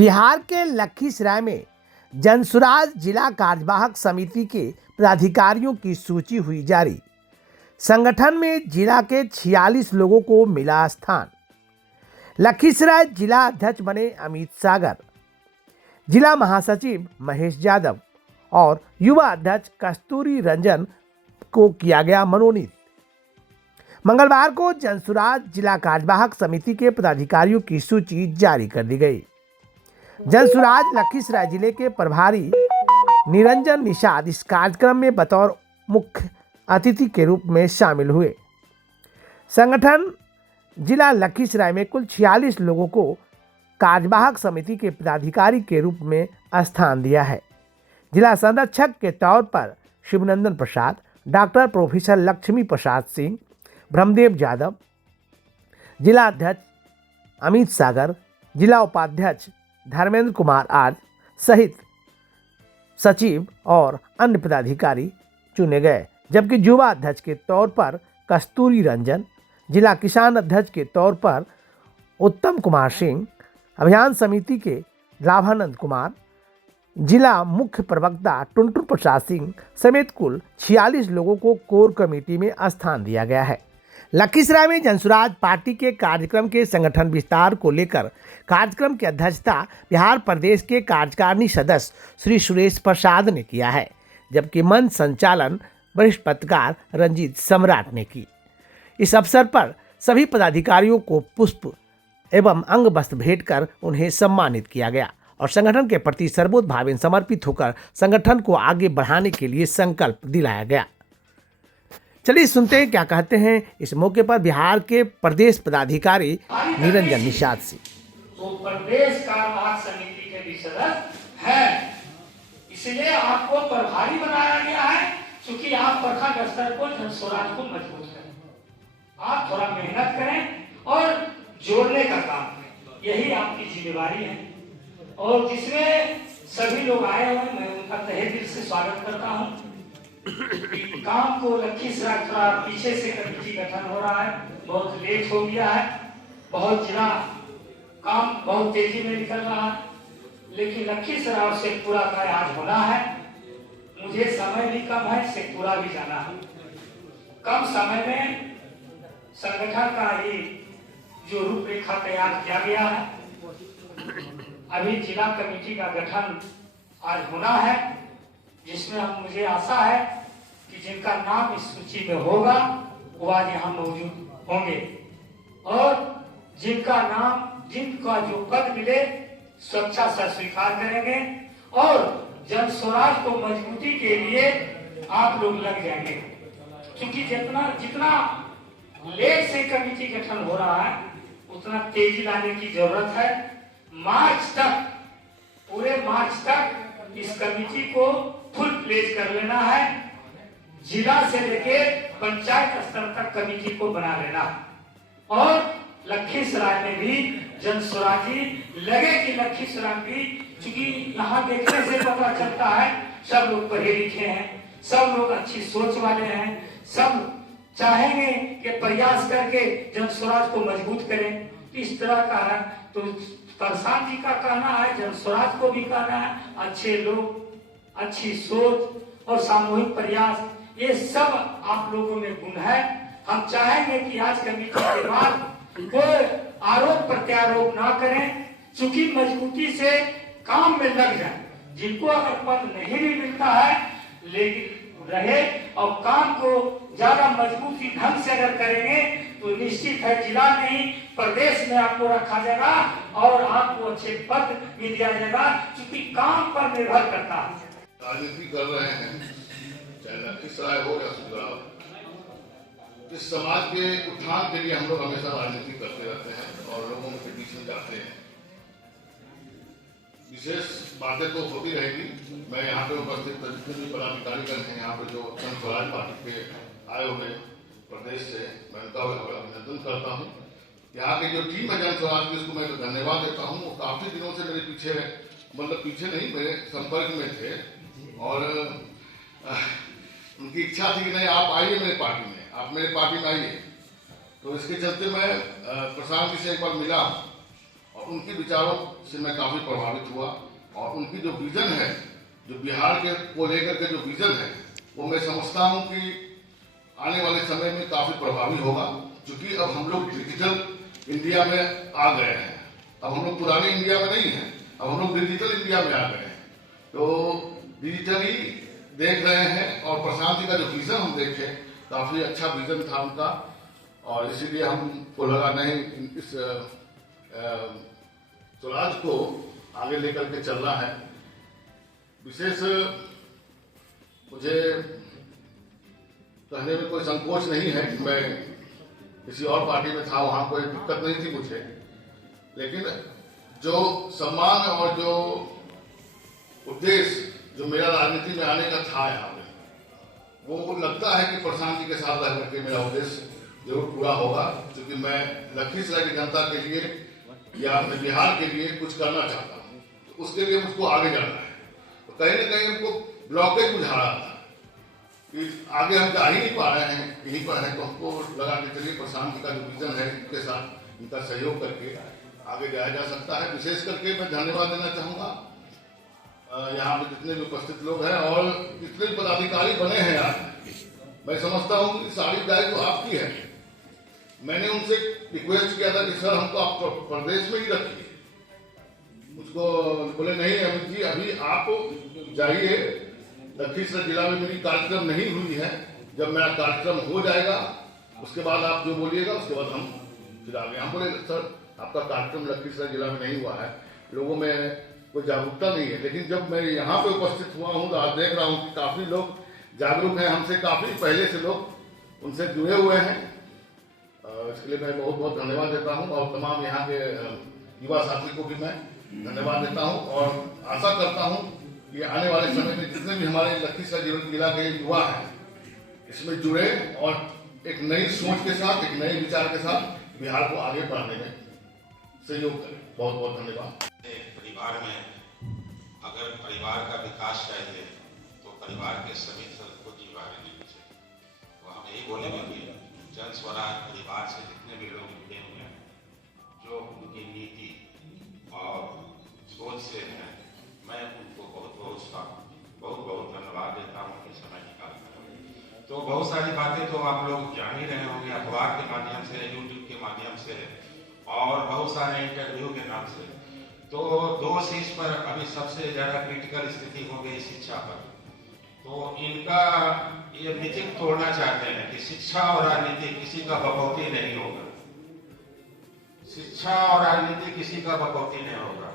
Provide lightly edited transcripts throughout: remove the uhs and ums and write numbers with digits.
बिहार के लखीसराय में जनसुराज जिला कार्यवाहक समिति के पदाधिकारियों की सूची हुई जारी। संगठन में जिला के 46 लोगों को मिला स्थान। लखीसराय जिला अध्यक्ष बने अमित सागर, जिला महासचिव महेश यादव और युवा अध्यक्ष कस्तूरी रंजन को किया गया मनोनीत। मंगलवार को जनसुराज जिला कार्यवाहक समिति के पदाधिकारियों की सूची जारी कर दी गई। जनसुराज लखीसराय जिले के प्रभारी निरंजन निषाद इस कार्यक्रम में बतौर मुख्य अतिथि के रूप में शामिल हुए। संगठन जिला लखीसराय में कुल 46 लोगों को कार्यवाहक समिति के पदाधिकारी के रूप में स्थान दिया है। जिला संरक्षक के तौर पर शिवनंदन प्रसाद, डॉक्टर प्रोफेसर लक्ष्मी प्रसाद सिंह, ब्रह्मदेव यादव, जिला अध्यक्ष अमित सागर, जिला उपाध्यक्ष धर्मेंद्र कुमार आज सहित सचिव और अन्य पदाधिकारी चुने गए, जबकि युवा अध्यक्ष के तौर पर कस्तूरी रंजन, जिला किसान अध्यक्ष के तौर पर उत्तम कुमार सिंह, अभियान समिति के लाभानंद कुमार, जिला मुख्य प्रवक्ता टुनटुन प्रसाद सिंह समेत कुल 46 लोगों को कोर कमेटी में स्थान दिया गया है। लखीसराय में जनसुराज पार्टी के कार्यक्रम के संगठन विस्तार को लेकर कार्यक्रम की अध्यक्षता बिहार प्रदेश के कार्यकारिणी सदस्य श्री सुरेश प्रसाद ने किया है, जबकि मंच संचालन वरिष्ठ पत्रकार रंजीत सम्राट ने की। इस अवसर पर सभी पदाधिकारियों को पुष्प एवं अंग वस्त्र भेंट कर उन्हें सम्मानित किया गया और संगठन के प्रति सर्वोत भावेन समर्पित होकर संगठन को आगे बढ़ाने के लिए संकल्प दिलाया गया। चलिए सुनते हैं क्या कहते हैं इस मौके पर बिहार के प्रदेश पदाधिकारी निरंजन निषाद से। तो प्रदेश कार्यवाहक समिति के भी सदस्य हैं, इसलिए आपको प्रभारी बनाया गया है, क्योंकि आप प्रखंड स्तर को जनसुराज को मजबूत करें। आप थोड़ा मेहनत करें और जोड़ने का काम करें, यही आपकी जिम्मेवारी है। और जिसमें सभी लोग आए हुए, मैं उनका तहे दिल से स्वागत करता हूँ। काम को लखीसराय थोड़ा पीछे से कमेटी गठन हो रहा है, बहुत लेट हो गया है, बहुत जिला काम बहुत तेजी में निकल रहा है, लेकिन लखीसराय से पूरा कार्य आज होना है। मुझे समय भी कम है, से पूरा भी जाना है। कम समय में संगठन का ये जो रूपरेखा तैयार किया गया है, अभी जिला कमेटी का गठन आज होना है, जिसमें मुझे आशा है कि जिनका नाम इस सूची में होगा वो आज यहाँ मौजूद होंगे और जिनका जो पद मिले स्वेच्छा से स्वीकार करेंगे और जनसुराज को मजबूती के लिए आप लोग लग जाएंगे, क्योंकि जितना लेट से कमेटी गठन हो रहा है उतना तेजी लाने की जरूरत है। पूरे मार्च तक इस कमेटी को फुल प्लेज कर लेना है। जिला से लेके पंचायत स्तर तक कमेटी को बना लेना और लखीसराय में भी जनसुराजी लगे कि लखीसराय भी, क्योंकि यहाँ देखने से पता चलता है सब लोग पढ़े लिखे हैं, सब लोग अच्छी सोच वाले हैं, सब चाहेंगे कि प्रयास करके जनसुराज को मजबूत करें। इस तरह का है तो प्रसाद जी का कहना है, जनसुराज को भी कहना है, अच्छे लोग, अच्छी सोच और सामूहिक प्रयास, ये सब आप लोगों में गुण है। हम चाहेंगे कि आज कमेटी के बाद कोई आरोप प्रत्यारोप ना करें, चूंकि मजबूती से काम में लग जाए। जिनको अगर पद नहीं भी मिलता है लेकिन रहे और काम को ज्यादा मजबूती ढंग से अगर करेंगे तो निश्चित है जिला नहीं प्रदेश में आपको रखा जाएगा और आपको अच्छे पद भी दिया जाएगा, क्योंकि काम पर निर्भर करता है। राजनीति कर रहे हैं, चाहे लखीसराय हो या सुधराव, इस समाज के उत्थान के लिए हम लोग हमेशा राजनीति करते रहते हैं और लोगों के बीच में जाते हैं। विशेष बातें तो होती रहेगी। मैं यहाँ पे उपस्थित जितने भी पदाधिकारीगण हैं यहाँ पे जो जनसुराज पार्टी के आए हुए प्रदेश से, मैं उनका अभिनंदन करता हूँ। यहाँ की जो टीम है जनसुराज की, उसको मैं धन्यवाद देता हूँ। वो काफी दिनों से मेरे पीछे, मतलब पीछे नहीं, मेरे संपर्क में थे और उनकी इच्छा थी कि नहीं आप आइए मेरे पार्टी में, आप मेरे पार्टी में आइए। तो इसके चलते मैं प्रशांत जी से एक बार मिला और उनके विचारों से मैं काफी प्रभावित हुआ। और उनकी जो विजन है, जो बिहार के को लेकर के जो विजन है, वो मैं समझता हूँ कि आने वाले समय में काफी प्रभावी होगा। क्योंकि अब हम लोग डिजिटल इंडिया में आ गए हैं। अब हम लोग पुराने इंडिया में नहीं हैं, अब हम लोग डिजिटल इंडिया में आ गए हैं। तो डिजिटली देख रहे हैं। और प्रशांत जी का जो विजन हम देखे, काफी अच्छा विजन था उनका। और इसीलिए हमको लगा नहीं, इस स्वराज को आगे लेकर के चलना है। विशेष मुझे कहने में कोई संकोच नहीं है कि मैं किसी और पार्टी में था, वहां कोई दिक्कत नहीं थी मुझे। लेकिन जो सम्मान और जो उद्देश्य जो मेरा राजनीति में आने का था यहाँ पे, वो लगता है कि प्रशांत जी के साथ रह करके मेरा उद्देश्य जरूर पूरा होगा। क्योंकि मैं लखीसराय की जनता के लिए या अपने बिहार के लिए कुछ करना चाहता हूँ। तो उसके लिए मुझको आगे जाना है। तो कहीं ना कहीं हमको ब्लॉकेज बुझा रहा था कि आगे हम जा ही नहीं पा रहे हैं, यहीं पर हैं। तो हमको लगा कि चलिए प्रशांत जी का जो विजन है, उनके साथ इनका सहयोग करके आगे जाया जा सकता है। विशेष करके मैं धन्यवाद देना चाहूँगा यहाँ पे जितने भी उपस्थित लोग हैं और जितने भी पदाधिकारी बने हैं आज। मैं समझता हूँ कि सारी दायित्व तो आपकी है। मैंने उनसे रिक्वेस्ट किया था कि सर हमको आप प्रदेश में ही रखिए। मुझको बोले नहीं अमित जी, अभी आप जाइए, लखीसराय जिला में मेरी कार्यक्रम नहीं हुई है। जब मेरा कार्यक्रम हो जाएगा उसके बाद आप जो बोलिएगा उसके बाद हम फिर आगे। हम बोले सर आपका कार्यक्रम लखीसराय जिला में नहीं हुआ है, लोगों में कोई जागरूकता नहीं है। लेकिन जब मैं यहाँ पे उपस्थित हुआ हूँ तो आज देख रहा हूँ कि काफी लोग जागरूक हैं, हमसे काफी पहले से लोग उनसे जुड़े हुए हैं। इसके लिए मैं बहुत बहुत धन्यवाद देता हूँ। और तमाम यहाँ के युवा साथी को भी मैं धन्यवाद देता हूँ। और आशा करता हूँ कि आने वाले समय में जितने भी हमारे लखीसराय जिला के युवा हैं इसमें जुड़े और एक नई सोच के साथ, एक नए विचार के साथ बिहार को आगे बढ़ाने में सहयोग करें। बहुत बहुत धन्यवाद। परिवार में अगर परिवार का विकास चाहिए तो परिवार के सभी सदस्य को जिम्मेदारी लेनी चाहिए। तो हम यही बोलेंगे कि जन स्वराज परिवार से जितने भी लोग जुड़े हुए हैं, जो उनकी नीति और सोच से हैं, मैं उनको बहुत बहुत धन्यवाद देता हूँ कि समय निकाल कर। तो बहुत सारी बातें तो आप लोग जान ही रहे होंगे अखबार के माध्यम से, यूट्यूब के माध्यम से और बहुत सारे इंटरव्यू के नाम से। तो दो चीज पर अभी सबसे ज्यादा क्रिटिकल स्थिति हो गई शिक्षा पर। तो इनका ये नीतिक तोड़ना चाहते हैं कि शिक्षा और राजनीति किसी का बकौती नहीं होगा। शिक्षा और राजनीति किसी का बकौती नहीं होगा।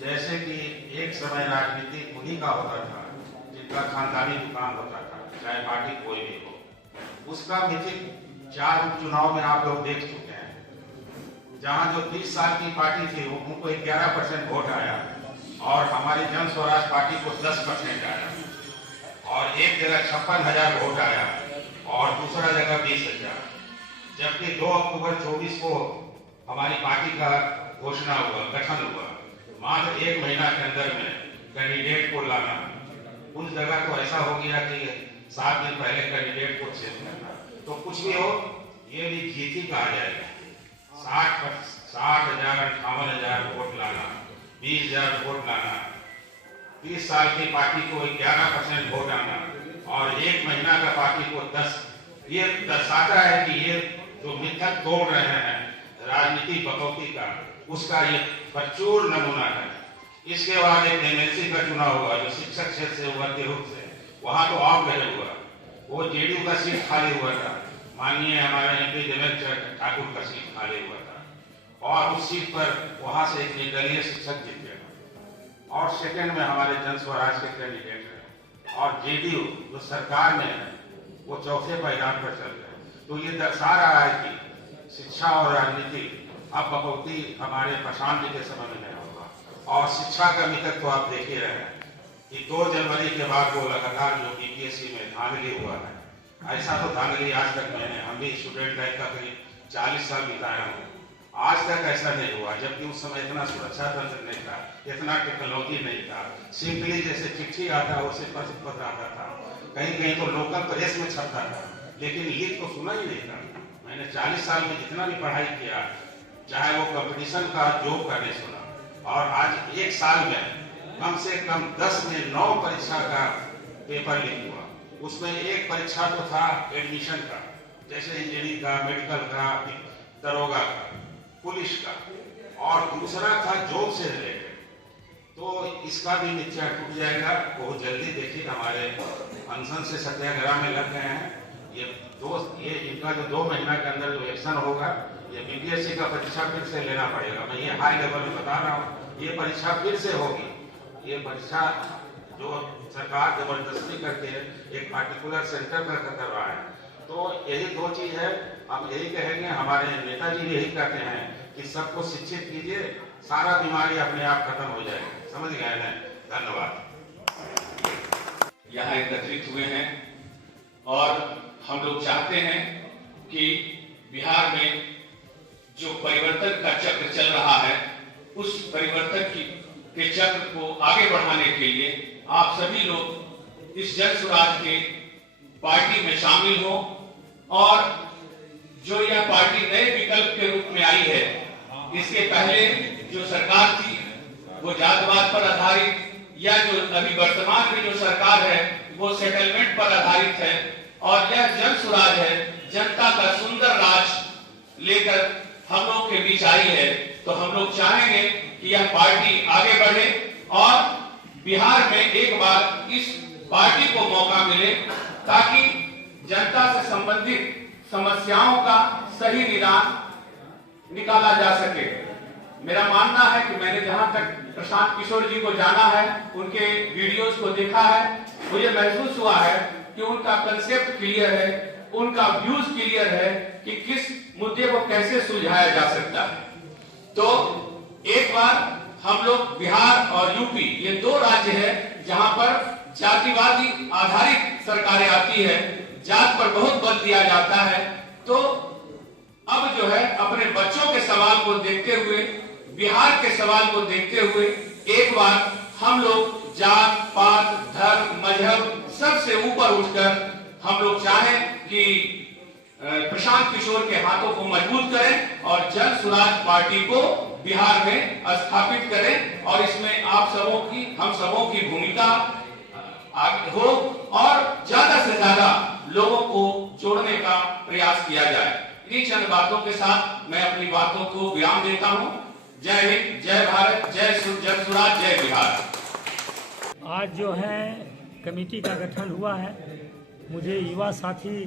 जैसे कि एक समय राजनीति उन्हीं का होता था जिनका खानदानी दुकान होता था, चाहे पार्टी कोई भी हो। उसका मिथिक 4 उपचुनाव में आप लोग देख चुके हैं। जहां जो 30 साल की पार्टी थी उनको 11% वोट आया और हमारी जन स्वराज पार्टी को 10% आया। और एक जगह 56,000 वोट आया और दूसरा जगह 20,000। जबकि 2 अक्टूबर 24 को हमारी पार्टी का घोषणा हुआ, गठन हुआ। मात्र 1 महीना के अंदर में कैंडिडेट को लाना, उस जगह तो ऐसा हो गया कि 7 दिन पहले कैंडिडेट को चेंज करना। तो कुछ भी हो, ये भी जीत ही कहा जाएगा। 60,000 58,000 वोट लाना, 20,000 वोट लाना, 30 साल की पार्टी को 11% वोट आना और 1 महीना का पार्टी को 10। ये दर्शाता है कि ये जो मिथक तोड़ रहे हैं राजनीति बकौती का, उसका ये प्रचुर नमूना है। इसके बाद एक एमएलसी का चुनाव हुआ जो शिक्षक क्षेत्र से हुआ, देहूत से। वहां तो ऑफ गए हुआ, वो जेडीयू का सीट खाली हुआ था। माननीय हमारे एमपी देवेंद्र ठाकुर का सीट खाली हुआ था और उस सीट पर वहां से एक निर्दलीय शिक्षक जीत गए। और सेकंड में हमारे जन स्वराज के कैंडिडेट हैं और जेडीयू जो सरकार में है वो चौथे पायदान पर चल रहे हैं। तो ये दर्शा रहा है कि शिक्षा और राजनीति अब बकौती हमारे प्रशांत जी के समय में नहीं होगा। और शिक्षा का मिथक तो आप देख ही रहे हैं कि 2 जनवरी के बाद वो लगातार जो बीपीएससी में धांधली हुआ है, ऐसा तो धांधली आज तक मैंने, हम भी स्टूडेंट लाइफ का करीब 40 साल बिताया हूँ, आज तक ऐसा नहीं हुआ। जबकि उस समय इतना सुरक्षा तंत्र नहीं था, इतना टेक्नोलॉजी नहीं था। सिंपली जैसे चिट्ठी आता है उससे पत्र आता था, कहीं कहीं तो लोकल प्रेस में छपता था, लेकिन लीक तो सुना ही नहीं था। मैंने 40 साल में जितना भी पढ़ाई किया, चाहे वो कंपटीशन का जॉब का नहीं सुना। और आज एक साल में कम से कम 10 में 9 परीक्षा का पेपर लीक हुआ। उसमें एक परीक्षा तो था एडमिशन का, जैसे इंजीनियरिंग का, मेडिकल का, दरोगा का, पुलिस का, और दूसरा था जॉब से रिलेटेड। तो इसका भी निश्चय टूट जाएगा। बहुत जल्दी देखिए हमारे अनशन से सत्याग्रह में लग गए हैं। ये इनका जो 2 महीना के अंदर जो एक्शन होगा, ये बीपीएससी का परीक्षा फिर से लेना पड़ेगा। मैं ये हाई लेवल में बता रहा हूँ, ये परीक्षा फिर से होगी। ये परीक्षा जो सरकार जबरदस्ती करके एक पार्टिकुलर सेंटर पर कर रहा है। तो यही 2 चीज है। हम यही कहेंगे, हमारे नेताजी यही कहते हैं कि सबको शिक्षित कीजिए, सारा बीमारी अपने आप खत्म हो जाएगी। समझ गए ना? धन्यवाद। यहाँ एकत्रित हुए हैं और हम लोग चाहते हैं कि बिहार में जो परिवर्तन का चक्र चल रहा है, उस परिवर्तन के चक्र को आगे बढ़ाने के लिए आप सभी लोग इस जन स्वराज के पार्टी में शामिल हो। और जो यह पार्टी नए विकल्प के रूप में आई है, इसके पहले जो सरकार थी वो जातवाद पर आधारित, या जो अभी वर्तमान में जो सरकार है वो सेटलमेंट पर आधारित है। और यह जन स्वराज है, जनता का सुंदर राज लेकर हम लोग के बीच आई है। तो हम लोग चाहेंगे कि यह पार्टी आगे बढ़े और बिहार में एक बार इस पार्टी को मौका मिले, ताकि जनता से संबंधित समस्याओं का सही निदान निकाला जा सके। मेरा मानना है कि मैंने जहां तक प्रशांत किशोर जी को जाना है, उनके वीडियोस को देखा है, मुझे महसूस हुआ है कि उनका कंसेप्ट क्लियर है, उनका व्यूज क्लियर है कि किस मुद्दे को कैसे सुलझाया जा सकता है। तो एक बार हम लोग बिहार और यूपी, ये 2 राज्य है जहां पर जातिवादी आधारित सरकारें आती है, जात पर बहुत बल दिया जाता है। तो अब जो है अपने बच्चों के सवाल को देखते हुए, बिहार के सवाल को देखते हुए, एक बार हम लोग जात पात धर्म मजहब सबसे ऊपर उठकर हम लोग चाहें कि प्रशांत किशोर के हाथों को मजबूत करें और जन स्वराज पार्टी को बिहार में स्थापित करें। और इसमें आप सबों की, हम सबों की भूमिका हो और ज्यादा से ज्यादा लोगों को जोड़ने का प्रयास किया जाए। इन्हीं चंद बातों के साथ मैं अपनी बातों को विराम देता हूं। जय हिंद, जय भारत, जय स्वराज, जय बिहार। आज जो है कमेटी का गठन हुआ है। मुझे युवा साथी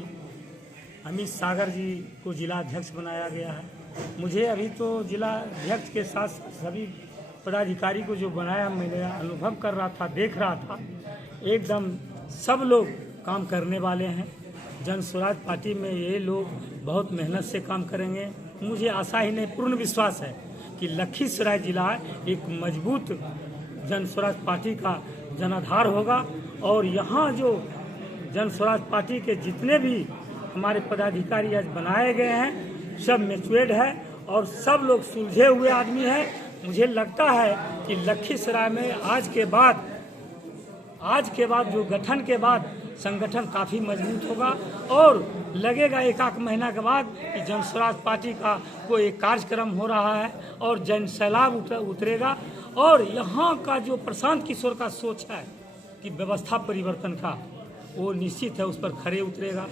अमित सागर जी को जिला अध्यक्ष बनाया गया है। मुझे अभी तो जिला अध्यक्ष के साथ सभी पदाधिकारी को जो बनाया, मैंने अनुभव कर रहा था, देख रहा था, एकदम सब लोग काम करने वाले हैं। जन स्वराज पार्टी में ये लोग बहुत मेहनत से काम करेंगे। मुझे आशा ही नहीं, पूर्ण विश्वास है कि लखीसराय जिला एक मजबूत जन स्वराज पार्टी का जनाधार होगा। और यहाँ जो जन स्वराज पार्टी के जितने भी हमारे पदाधिकारी आज बनाए गए हैं, सब मैच्योर्ड है और सब लोग सुलझे हुए आदमी हैं। मुझे लगता है कि लखीसराय में आज के बाद जो गठन के बाद संगठन काफ़ी मजबूत होगा और लगेगा 1 महीना के बाद कि जन स्वराज पार्टी का कोई एक कार्यक्रम हो रहा है और जन सैलाब उतरेगा। और यहाँ का जो प्रशांत किशोर का सोच है कि व्यवस्था परिवर्तन का, वो निश्चित है उस पर खरे उतरेगा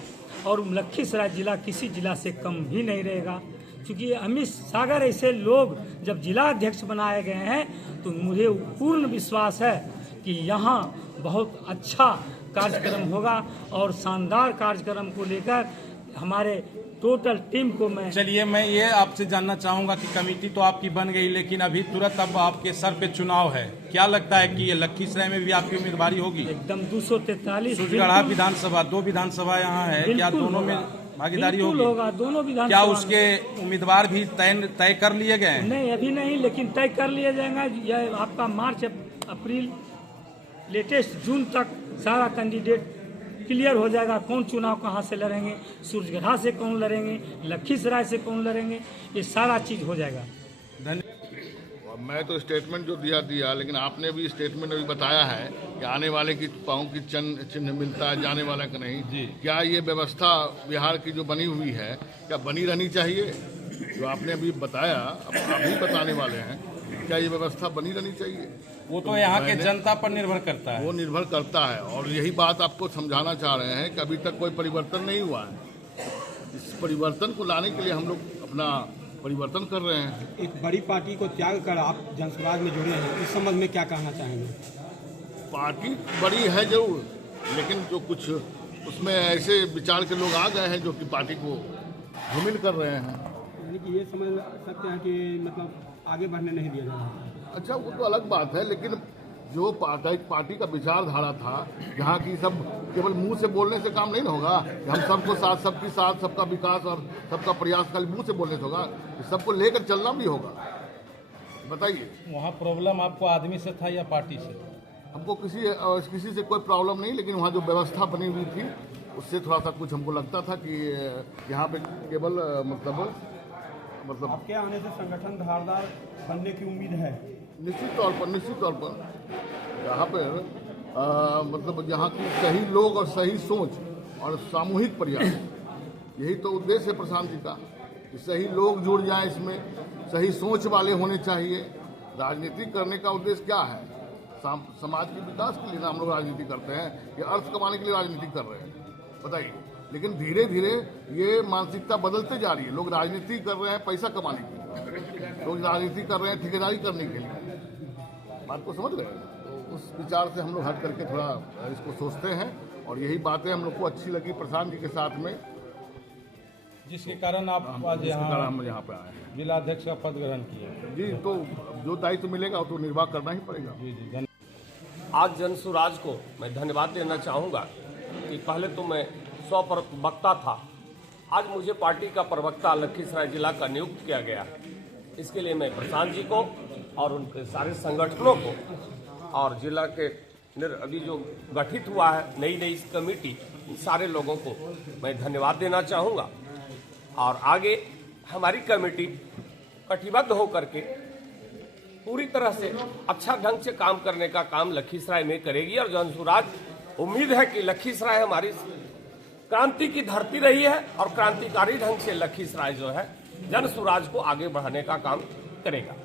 और लखीसराय जिला किसी जिला से कम भी नहीं रहेगा। क्योंकि अमित सागर ऐसे लोग जब जिला अध्यक्ष बनाए गए हैं तो मुझे पूर्ण विश्वास है कि यहाँ बहुत अच्छा कार्यक्रम होगा और शानदार कार्यक्रम को लेकर हमारे टोटल टीम को मैं चलिए मैं ये आपसे जानना चाहूंगा कि कमेटी तो आपकी बन गई, लेकिन अभी तुरंत अब आपके सर पे चुनाव है। क्या लगता है कि ये लखीसराय में भी आपकी उम्मीदवारी होगी? एकदम 243 सूर्यगढ़ा विधानसभा, 2 विधानसभा यहाँ है, क्या दोनों में भागीदारी होगी? होगा दोनों विधानसभा। क्या उसके उम्मीदवार भी तय कर लिए गए? नहीं, अभी नहीं, लेकिन तय कर लिए जाएंगे। यह आपका मार्च अप्रैल लेटेस्ट जून तक सारा कैंडिडेट क्लियर हो जाएगा। कौन चुनाव कहाँ से लड़ेंगे, सूर्यगढ़ा से कौन लड़ेंगे, लखीसराय से कौन लड़ेंगे, ये सारा चीज हो जाएगा। धन्यवाद। मैं तो स्टेटमेंट जो दिया, लेकिन आपने भी स्टेटमेंट अभी बताया है कि आने वाले की पाँव की चिन्ह मिलता है, जाने वाला का नहीं। जी, क्या ये व्यवस्था बिहार की जो बनी हुई है क्या बनी रहनी चाहिए? जो आपने अभी बताया, अब अभी बताने वाले हैं, क्या ये व्यवस्था बनी रहनी चाहिए? वो तो यहाँ के जनता पर निर्भर करता है। वो निर्भर करता है, और यही बात आपको समझाना चाह रहे हैं कि अभी तक कोई परिवर्तन नहीं हुआ है। इस परिवर्तन को लाने के लिए हम लोग अपना परिवर्तन कर रहे हैं। एक बड़ी पार्टी को त्याग कर आप जनसुराज में जुड़े हैं, इस संबंध में क्या कहना चाहेंगे? पार्टी बड़ी है जरूर, लेकिन जो कुछ उसमें ऐसे विचार के लोग आ गए हैं जो कि पार्टी को धूमिल कर रहे हैं। यानी कि ये समझ सकते हैं कि मतलब आगे बढ़ने नहीं दिया जा रहा। अच्छा, वो तो अलग बात है, लेकिन जो पार्टी का विचारधारा था, जहाँ की सब केवल मुंह से बोलने से काम नहीं ना होगा। हम सबको साथ, सबकी साथ, सबका विकास और सबका प्रयास खाली मुंह से बोलने से होगा, सबको लेकर चलना भी होगा। बताइए, वहाँ प्रॉब्लम आपको आदमी से था या पार्टी से? हमको किसी से कोई प्रॉब्लम नहीं, लेकिन वहाँ जो व्यवस्था बनी हुई थी उससे थोड़ा सा कुछ हमको लगता था कि यहाँ पे केवल मतलब आपके आने से संगठन धारदार बनने की उम्मीद है। निश्चित तौर पर यहाँ पर मतलब यहाँ की सही लोग और सही सोच और सामूहिक प्रयास, यही तो उद्देश्य है प्रशांत जी का, कि सही लोग जुड़ जाएं इसमें, सही सोच वाले होने चाहिए। राजनीति करने का उद्देश्य क्या है? समाज के विकास के लिए ना हम लोग राजनीति करते हैं, या अर्थ कमाने के लिए राजनीति कर रहे हैं? बताइए। लेकिन धीरे धीरे ये मानसिकता बदलते जा रही है। लोग राजनीति कर रहे हैं पैसा कमाने के लिए, लोग राजनीति कर रहे हैं ठेकेदारी करने के लिए। बात को समझ रहे हैं? तो उस विचार से हम लोग हट करके थोड़ा इसको सोचते हैं, और यही बातें हम लोग को अच्छी लगी प्रशांत जी के साथ में, जिसके कारण आप आज हम यहाँ पे आए हैं। जिलाध्यक्ष का पद ग्रहण किए। जी, तो जो दायित्व मिलेगा वो तो निर्वाह करना ही पड़ेगा। जी जी। आज जनसुराज को मैं धन्यवाद देना चाहूँगा कि पहले तो मैं प्रवक्ता था, आज मुझे पार्टी का प्रवक्ता लखीसराय जिला का नियुक्त किया गया है। इसके लिए मैं प्रशांत जी को और उनके सारे संगठनों को और जिला के अभी जो गठित हुआ है नई कमेटी, सारे लोगों को मैं धन्यवाद देना चाहूँगा। और आगे हमारी कमेटी कटिबद्ध होकर के पूरी तरह से अच्छा ढंग से काम करने का काम लखीसराय में करेगी। और जनसुराज, उम्मीद है कि लखीसराय हमारी क्रांति की धरती रही है, और क्रांतिकारी ढंग से लखीसराय जो है जनसुराज को आगे बढ़ाने का काम करेगा।